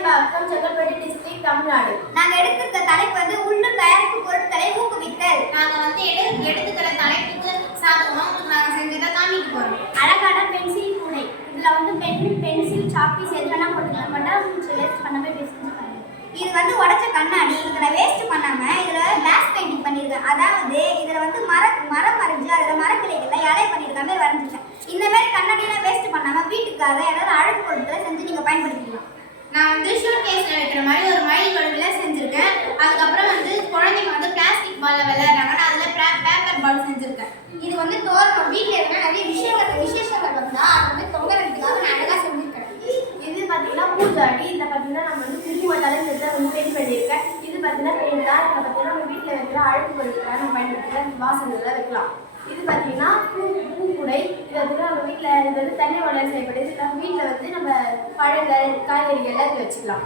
Chepauk, Chengalpattu district, Tamil Nadu. நாங்க எடுத்துக்கிற தலைப்பு வந்து உள்ளூர் தயாரிப்பு பொருட்களை ஊக்குவித்தல். நாங்க வந்து எடுத்துக்கிற தலைப்புக்கு சாதகமா உங்களுக்கு நாங்க செஞ்சதை காமிக்க போறோம். அழகான பென்சில் கூடை. இதுல வந்து பென், பென்சில், சாப்பீஸ் எது வேணா போட்டுக்கலாம். பட்டாசு வேஸ்ட் பண்ணாம செஞ்சுருக்காங்க. இது வந்து உடைச்ச கண்ணாடி. இதுல வேஸ்ட் பண்ணாம இதுல கிளாஸ் பெயிண்டிங் பண்ணிருக்கேன். அதாவது இதுல வந்து மரம் வரைஞ்சு அதுல மரக்கிளைகள்ல இலை பண்ணிருக்க மாதிரி வரைஞ்சிருக்கேன். இந்த மாதிரி கண்ணாடியெல்லாம் வேஸ்ட் பண்ணாம வீட்டுக்காக ஏதாவது அழகு பொருட்களை செஞ்சு நீங்க பயன்படுத்திக்கலாம். நான் வந்து ஷூட் கேஸ்ல வைக்கிற மாதிரி ஒரு மயில் வடிவில செஞ்சிருக்கேன். அதுக்கப்புறம் வந்து குழந்தைங்க வந்து பிளாஸ்டிக் பால்ல விளையாடுறாங்கன்னா அதுல பேப்பர் பால் செஞ்சிருக்கேன். இது வந்து தோரணம். வீட்டில் எதுனா நிறைய விசேஷங்கள் வந்தா அது வந்து தொங்கறதுக்காக நான் அழகா செஞ்சிருக்கேன். இது பார்த்தீங்கன்னா பூஜாடி. இதை பார்த்தீங்கன்னா நம்ம வந்து குங்குமத்தால இந்த வந்து பெயிண்ட் பண்ணியிருக்கேன். இது பார்த்தீங்கன்னா பெயிண்ட் தான். இதை பார்த்தீங்கன்னா நம்ம வீட்டில் வைக்கிற அழகு பொருட்களை நம்ம பயன்படுத்திக்கிற வாசல்களில் வைக்கலாம். இது பார்த்தீங்கன்னா பூக்குடை. இது வந்து நம்ம வீட்டில் இது வந்து தென்னை மலையில் செய்யப்படுது. நம்ம வீட்டில் வந்து நம்ம பழங்கள் காய்கறிகள் எல்லாம் வச்சுக்கலாம்.